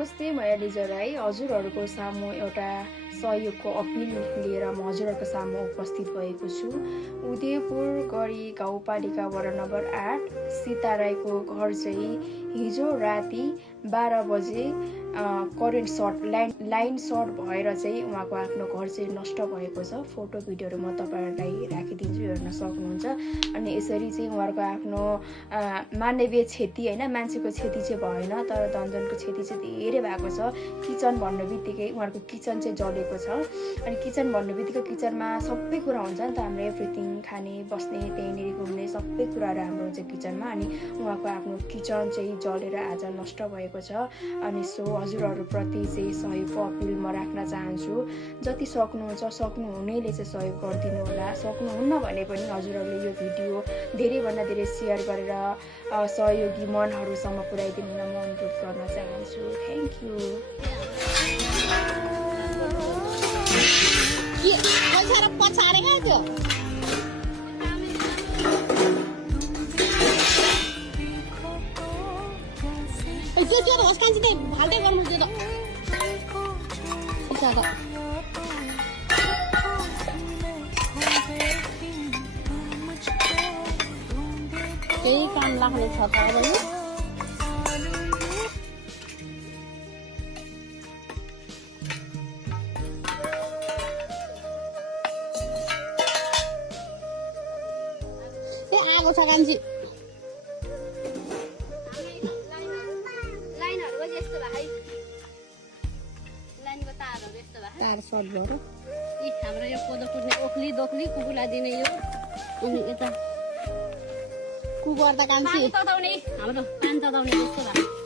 नमस्ते, म एलिजा राई। हजुरहरूको सामु एउटा सहयोगको अपिल लिएर म हजुरहरूको सामु उपस्थित भएको छु। उदयपुर गढी गाउँपालिका वडा नम्बर 8 सीता राईको घर चाहिँ हिजो राति 12 बजे करेन्ट सर्ट लाइन सर्ट भएर चाहिँ उहाँको आफ्नो घर चाहिँ नष्ट भएको छ। फोटो भिडियोहरू म तपाईँहरूलाई राखिदिन्छु, हेर्न सक्नुहुन्छ। अनि यसरी चाहिँ उहाँहरूको आफ्नो मानवीय क्षति होइन, मान्छेको क्षति चाहिँ भएन, तर धनजनको क्षति चाहिँ धेरै भएको छ। किचन भन्ने बित्तिकै उहाँहरूको किचन चाहिँ जलेको छ। अनि किचन भन्ने बित्तिकै किचनमा सबै कुरा हुन्छ नि त, हाम्रो एभ्रिथिङ खाने बस्ने त्यहीँनिर घुम्ने सबै कुराहरू हाम्रो हुन्छ किचनमा। अनि उहाँको आफ्नो किचन चाहिँ जलेर आज नष्ट भएको छ। अनि सो हजुरहरूप्रति चाहिँ सहयोगको अपिल म राख्न चाहन्छु। जति सक्नुहुन्छ सक्नुहुनेले चाहिँ सहयोग गरिदिनु होला। सक्नुहुन्न भने पनि हजुरहरूले यो भिडियो धेरैभन्दा धेरै सेयर गरेर सहयोगी मनहरूसम्म पुर्याइदिनु हुन म अनुरोध गर्न चाहन्छु। Thank you. केही काम लाग्ने छ त बहिनी? आगो छ कान्छी। तार सर्ट भयो। हाम्रो यो कोदो कुट्ने ओख्ली दोख्ली कुकुरलाई दिने यो, अनि यता कुकुर त कान्छी हाम्रो पान चढाउने जस्तो भएको।